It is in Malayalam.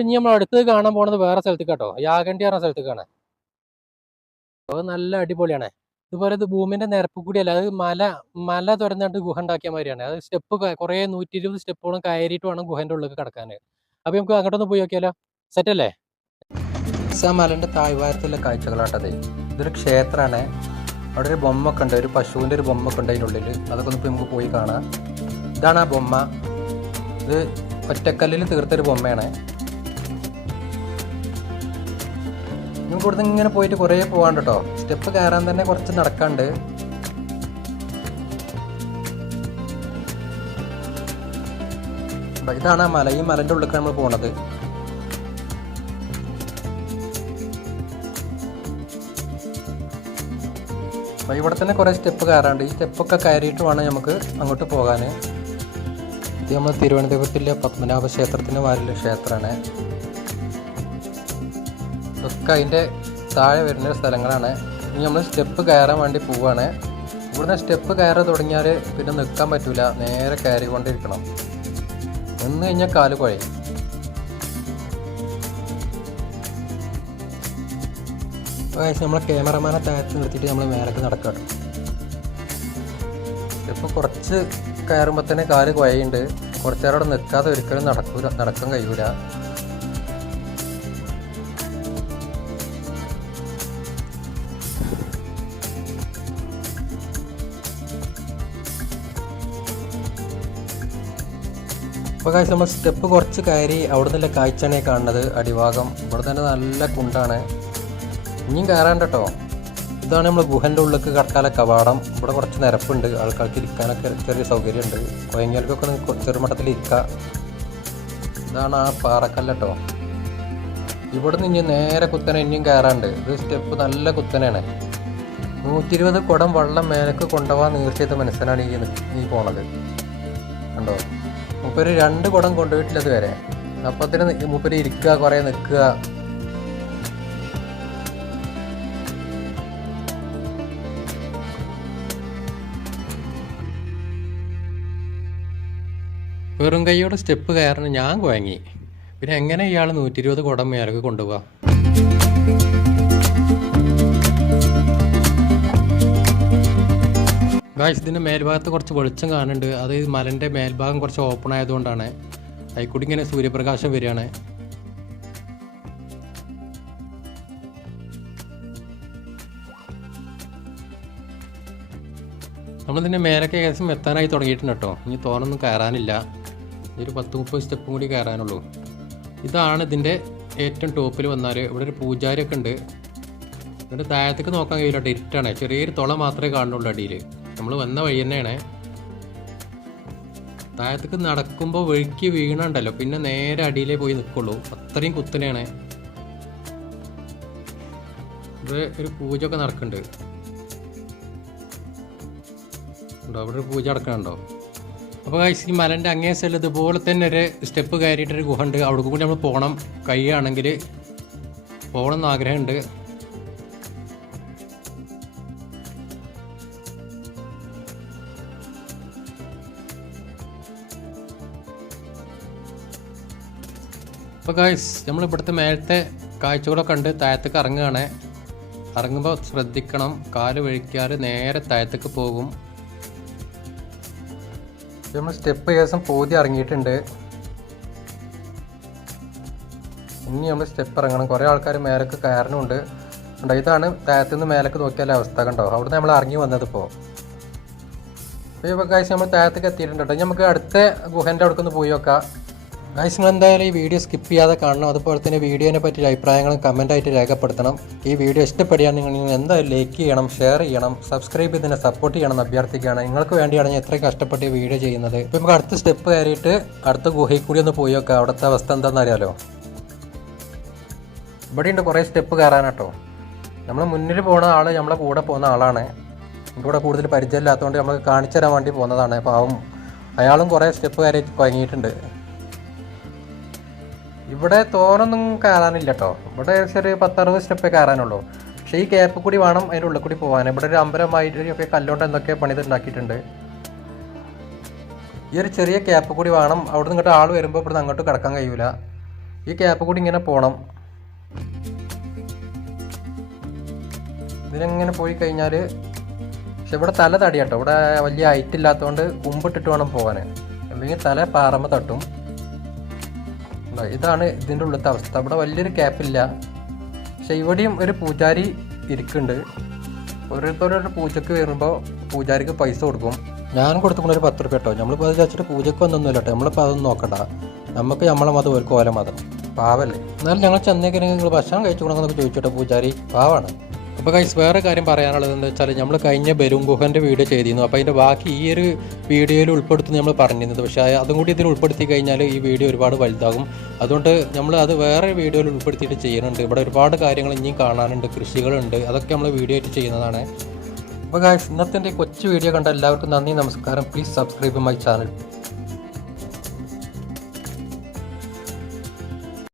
ഇനി നമ്മൾ അടുത്തത് കാണാൻ പോണത് വേറെ സ്ഥലത്തേക്ക് കേട്ടോ യാഗണ്ടി പറഞ്ഞ സ്ഥലത്തേക്കാണ്. അത് നല്ല അടിപൊളിയാണ്. ഇതുപോലെ ഇത് ഭൂമിന്റെ നിരപ്പ് കൂടിയല്ല അത് മല മല തുറന്നിട്ട് ഗുഹ ഉണ്ടാക്കിയ മാതിരിയാണ്. അത് സ്റ്റെപ്പ് കുറെ നൂറ്റി ഇരുപത് സ്റ്റെപ്പോളം കയറിയിട്ട് വേണം ഗുഹന്റെ ഉള്ളിൽ കിടക്കാൻ അപ്പൊ നമുക്ക് അങ്ങോട്ടൊന്ന് പോയി നോക്കിയാലോ? സെറ്റ് അല്ലേ? ആ മലന്റെ താഴ്വാരത്തിലെ കാഴ്ചകളാട്ടത് ഇതൊരു ക്ഷേത്രമാണ് അവിടെ ഒരു ബൊമ്മൊക്കെ ഉണ്ട്. ഒരു പശുവിന്റെ ഒരു ബൊമ്മൊക്കെ ഉണ്ട് അതിന്റെ ഉള്ളിൽ അതൊക്കെ ഒന്ന് നമുക്ക് പോയി കാണാം. ഇതാണ് ആ ബൊമ്മ. ഇത് ഒറ്റക്കല്ലിൽ തീർത്തൊരു ബൊമ്മയാണ്. നമുക്ക് ഇവിടുന്ന് ഇങ്ങനെ പോയിട്ട് കുറേ പോകാണ്ട് കേട്ടോ സ്റ്റെപ്പ് കയറാൻ തന്നെ കുറച്ച് നടക്കാണ്ട്. ഇതാണ് ആ മല. ഈ മലന്റെ ഉള്ളിലേക്ക് നമ്മൾ പോണത്. അപ്പൊ ഇവിടെ തന്നെ കുറേ സ്റ്റെപ്പ് കയറാണ്ട്. ഈ സ്റ്റെപ്പൊക്കെ കയറിയിട്ട് വേണം നമുക്ക് അങ്ങോട്ട് പോകാൻ ഇത് നമ്മൾ തിരുവനന്തപുരത്തിലെ പത്മനാഭ ക്ഷേത്രത്തിന് വാരിലെ ക്ഷേത്രമാണ്. ഇതൊക്കെ അതിന്റെ താഴെ വരുന്ന സ്ഥലങ്ങളാണ്. ഇനി നമ്മൾ സ്റ്റെപ്പ് കയറാൻ വേണ്ടി പോവുകയാണ് ഇവിടുന്ന് സ്റ്റെപ്പ് കയറി തുടങ്ങിയാൽ പിന്നെ നിൽക്കാൻ പറ്റില്ല നേരെ കയറിക്കൊണ്ടിരിക്കണം. നിന്ന് കഴിഞ്ഞാൽ കാൽ കുഴയും. നമ്മളെ ക്യാമറമാനെ താഴത്ത് നിർത്തിയിട്ട് നമ്മൾ മേലേക്ക് നടക്കാം ഇപ്പം കുറച്ച് കയറുമ്പോൾ തന്നെ കാൽ കുഴയുണ്ട്. കുറച്ചേരം അവിടെ നിൽക്കാതെ ഒരിക്കലും നടക്കൂല നടക്കാൻ കഴിയൂല. ഇപ്പോൾ കാഴ്ച നമ്മൾ സ്റ്റെപ്പ് കുറച്ച് കയറി അവിടെ നിന്നുള്ള കാഴ്ചയാണ് കാണുന്നത്. അടിഭാഗം. ഇവിടെ തന്നെ നല്ല കുണ്ടാണ്. ഇനിയും കയറാണ്ട് ഇതാണ് നമ്മൾ ഗുഹന്റെ ഉള്ളിലേക്ക് കടക്കാല കവാടം. ഇവിടെ കുറച്ച് നിരപ്പുണ്ട്. ആൾക്കാർക്ക് ഇരിക്കാനൊക്കെ ചെറിയ സൗകര്യമുണ്ട്. കൊയങ്ങൽക്കൊക്കെ നിങ്ങൾക്ക് ചെറുമട്ടത്തിൽ ഇരിക്കാം. ഇതാണ് ആ പാറക്കല്ല ഇവിടെ നിന്ന് ഇനി നേരെ കുത്തനെ ഇനിയും കയറാണ്ട് ഇത് സ്റ്റെപ്പ് നല്ല കുത്തനെയാണ്. നൂറ്റി ഇരുപത് കുടം വെള്ളം മേലേക്ക് കൊണ്ടുപോകാൻ നീർച്ചയത് മനസ്സിലാണ് ഈ പോണത്. കണ്ടോ? മൂപ്പര് രണ്ട് കുടം കൊണ്ടുപോയിട്ടില്ല ഇതുവരെ അപ്പത്തിന് മൂപ്പര് ഇരിക്കുക കുറെ നിൽക്കുക. വെറും കൈയോടെ സ്റ്റെപ്പ് കയറിന് ഞാൻ കുഴങ്ങി പിന്നെ എങ്ങനെ ഇയാൾ നൂറ്റി ഇരുപത് കുടം മേലേക്ക് കൊണ്ടുപോകാം ഗായ്സ് ഇതിന്റെ മേൽഭാഗത്ത് കുറച്ച് വെളിച്ചം കാണുന്നുണ്ട്. അത് മലന്റെ മേൽഭാഗം കുറച്ച് ഓപ്പൺ ആയതുകൊണ്ടാണ്. അതിൽക്കൂടി ഇങ്ങനെ സൂര്യപ്രകാശം വരികയാണ്. നമ്മളിതിന്റെ മേലൊക്കെ ഏകദേശം എത്താനായി തുടങ്ങിയിട്ടുണ്ട് കേട്ടോ. ഇനി തോനൊന്നും കയറാനില്ല. ഒരു പത്ത് മുപ്പത് സ്റ്റെപ്പും കൂടി കയറാനുള്ളൂ. ഇതാണ് ഇതിന്റെ ഏറ്റവും ടോപ്പിൽ വന്നാൽ ഇവിടെ ഒരു പൂജാരിയൊക്കെ ഉണ്ട്. ഇതിന്റെ താഴത്തേക്ക് നോക്കാൻ കഴിയില്ല കേട്ടോ. ഇരുട്ടാണ്. ചെറിയൊരു തുള മാത്രമേ കാണുന്നുള്ളൂ അടിയിൽ നമ്മൾ വന്ന വഴി തന്നെയാണ്. താഴത്തേക്ക് നടക്കുമ്പോൾ വഴുക്കി വീണുണ്ടല്ലോ. പിന്നെ നേരെ അടിയിലേ പോയി നിൽക്കുള്ളൂ അത്രയും കുത്തനെയാണ്. ഇവിടെ ഒരു പൂജ ഒക്കെ നടക്കുന്നുണ്ട് അവിടെ ഒരു പൂജ നടക്കണുണ്ടോ അപ്പോൾ ഈ മലന്റെ അങ്ങേ സൈഡിൽ ഇതുപോലെ തന്നെ ഒരു സ്റ്റെപ്പ് കയറിയിട്ടൊരു ഗുഹ ഉണ്ട്. അവിടെ കൂടി നമ്മൾ പോകണം കഴിയുകയാണെങ്കിൽ പോകണം എന്ന് ആഗ്രഹമുണ്ട്. അപ്പോൾ ഗായ്സ് നമ്മൾ ഇവിടുത്തെ മേലത്തെ കാഴ്ചകളൊക്കെ കണ്ട് താഴത്തേക്ക് ഇറങ്ങുകയാണ്. ഇറങ്ങുമ്പോൾ ശ്രദ്ധിക്കണം കാൽ വഴിക്കാൽ നേരെ താഴത്തേക്ക് പോകും. നമ്മൾ സ്റ്റെപ്പ് ഏകദേശം പോതി ഇറങ്ങിയിട്ടുണ്ട്. ഇനി നമ്മൾ സ്റ്റെപ്പ് ഇറങ്ങണം. കുറേ ആൾക്കാർ മേലേക്ക് കയറണമുണ്ട് ഉണ്ടോ ഇതാണ് താഴത്തുനിന്ന് മേലേക്ക് നോക്കിയാൽ അവസ്ഥ കണ്ടോ? അവിടുന്ന് നമ്മൾ ഇറങ്ങി വന്നത് ഇപ്പോൾ ഇപ്പോൾ കാഴ്ച നമ്മൾ താഴത്തേക്ക് എത്തിയിട്ടുണ്ട് കേട്ടോ. നമുക്ക് അടുത്ത ഗുഹന്റെ അവിടെ ഒന്ന് പോയി നോക്കാം. ഗൈസ് നിങ്ങൾ എന്തായാലും ഈ വീഡിയോ സ്കിപ്പ് ചെയ്യാതെ കാണണം. അതുപോലെ തന്നെ വീഡിയോനെ പറ്റിയ അഭിപ്രായങ്ങളും കമന്റായിട്ട് രേഖപ്പെടുത്തണം. ഈ വീഡിയോ ഇഷ്ടപ്പെടുകയാണ് നിങ്ങൾ എന്തായാലും ലൈക്ക് ചെയ്യണം ഷെയർ ചെയ്യണം സബ്സ്ക്രൈബ് ചെയ്തതിനെ സപ്പോർട്ട് ചെയ്യണം എന്ന് അഭ്യർത്ഥിക്കുകയാണ്. നിങ്ങൾക്ക് വേണ്ടിയാണ് ഞാൻ ഇത്രയും കഷ്ടപ്പെട്ട് ഈ വീഡിയോ ചെയ്യുന്നത്. ഇപ്പോൾ നമുക്ക് അടുത്ത സ്റ്റെപ്പ് കയറിയിട്ട് അടുത്ത ഗുഹയിൽ കൂടി ഒന്ന് പോയി നോക്കാം. അവിടുത്തെ അവസ്ഥ എന്താണെന്ന് അറിയാലോ? ഇവിടെയുണ്ട് കുറേ സ്റ്റെപ്പ് കയറാനാട്ടോ നമ്മൾ മുന്നിൽ പോകുന്ന ആൾ നമ്മളെ കൂടെ പോകുന്ന ആളാണ്. ഇവിടെ കൂടെ കൂടുതൽ പരിചയമില്ലാത്തതുകൊണ്ട് നമ്മൾ കാണിച്ചു തരാൻ വേണ്ടി പോകുന്നതാണ്. പാവം. അയാളും കുറേ സ്റ്റെപ്പ് കയറി കുഴങ്ങിയിട്ടുണ്ട്. ഇവിടെ തോനൊന്നും കയറാനില്ല കേട്ടോ ഇവിടെ ഏകദേശം ഒരു പത്തറുപത് സ്റ്റെപ്പേ കയറാനുള്ളൂ. പക്ഷേ ഈ ഗ്യാപ്പ് കൂടി വേണം അതിന്റെ ഉള്ളിൽ കൂടി പോകാൻ ഇവിടെ ഒരു അമ്പലമായിട്ട് ഒക്കെ കല്ലോട്ട് എന്തൊക്കെ പണിതുണ്ടാക്കിയിട്ടുണ്ട് ഈ ഒരു ചെറിയ ക്യാപ്പ് കൂടി വേണം. അവിടെ നിന്ന് ഇങ്ങോട്ട് ആൾ വരുമ്പോൾ ഇവിടെ അങ്ങോട്ട് കിടക്കാൻ കഴിയൂല. ഈ ക്യാപ്പ് കൂടി ഇങ്ങനെ പോകണം ഇതിനെങ്ങനെ പോയി കഴിഞ്ഞാൽ പക്ഷെ ഇവിടെ തല തടിയാട്ടോ. ഇവിടെ വലിയ ഹൈറ്റ് ഇല്ലാത്തതുകൊണ്ട് കുമ്പിട്ടിട്ട് വേണം പോകാൻ അല്ലെങ്കിൽ തല പാറമ്മ തട്ടും? ഇതാണ് ഇതിന്റെ ഉള്ളത്തെ അവസ്ഥ. ഇവിടെ വലിയൊരു ക്യാപ്പില്ല പക്ഷെ ഇവിടെയും ഒരു പൂജാരി ഇരിക്കുന്നുണ്ട്. ഓരോരുത്തരോട് പൂജയ്ക്ക് വരുമ്പോൾ പൂജാരിക്ക് പൈസ കൊടുക്കും. ഞാൻ കൊടുത്തുകൊണ്ട് ഒരു പത്ത് റുപ്യ കേട്ടോ. നമ്മളിപ്പോൾ അത് വെച്ചിട്ട് പൂജയ്ക്ക് വന്നൊന്നുമില്ല കേട്ടോ. നമ്മളിപ്പോൾ അതൊന്നും നോക്കണ്ട. നമുക്ക് നമ്മളെ മതം ഒരു കോല മതം പാവല്ലേ? എന്നാലും ഞങ്ങൾ ചെന്നേക്കിനെങ്കിൽ നിങ്ങൾ ഭക്ഷണം കഴിച്ചു കൊടുക്കുന്നൊക്കെ ചോദിച്ചോട്ടെ പൂജാരി. പാവാണ്. അപ്പോൾ കൈസ് വേറെ കാര്യം പറയാനുള്ളത് എന്താ വെച്ചാൽ നമ്മൾ കഴിഞ്ഞ ബലൂൺ ഗുഹന്റെ വീഡിയോ ചെയ്തിരുന്നു. അപ്പോൾ അതിന്റെ ബാക്കി ഈ ഒരു വീഡിയോയിൽ ഉൾപ്പെടുത്തുന്ന നമ്മൾ പറഞ്ഞിരുന്നത്. പക്ഷേ അതും കൂടി ഇതിൽ ഉൾപ്പെടുത്തി കഴിഞ്ഞാൽ ഈ വീഡിയോ ഒരുപാട് വലുതാകും. അതുകൊണ്ട് നമ്മൾ അത് വേറെ വീഡിയോയിൽ ഉൾപ്പെടുത്തിയിട്ട് ചെയ്യുന്നുണ്ട്. ഇവിടെ ഒരുപാട് കാര്യങ്ങൾ ഇനിയും കാണാനുണ്ട്. കൃഷികളുണ്ട്. അതൊക്കെ നമ്മൾ വീഡിയോ ആയിട്ട് ചെയ്യുന്നതാണ്. അപ്പോൾ ഗായ്സ് ഇന്നത്തെ കൊച്ചു വീഡിയോ കണ്ട എല്ലാവർക്കും നന്ദി നമസ്കാരം. Please subscribe my channel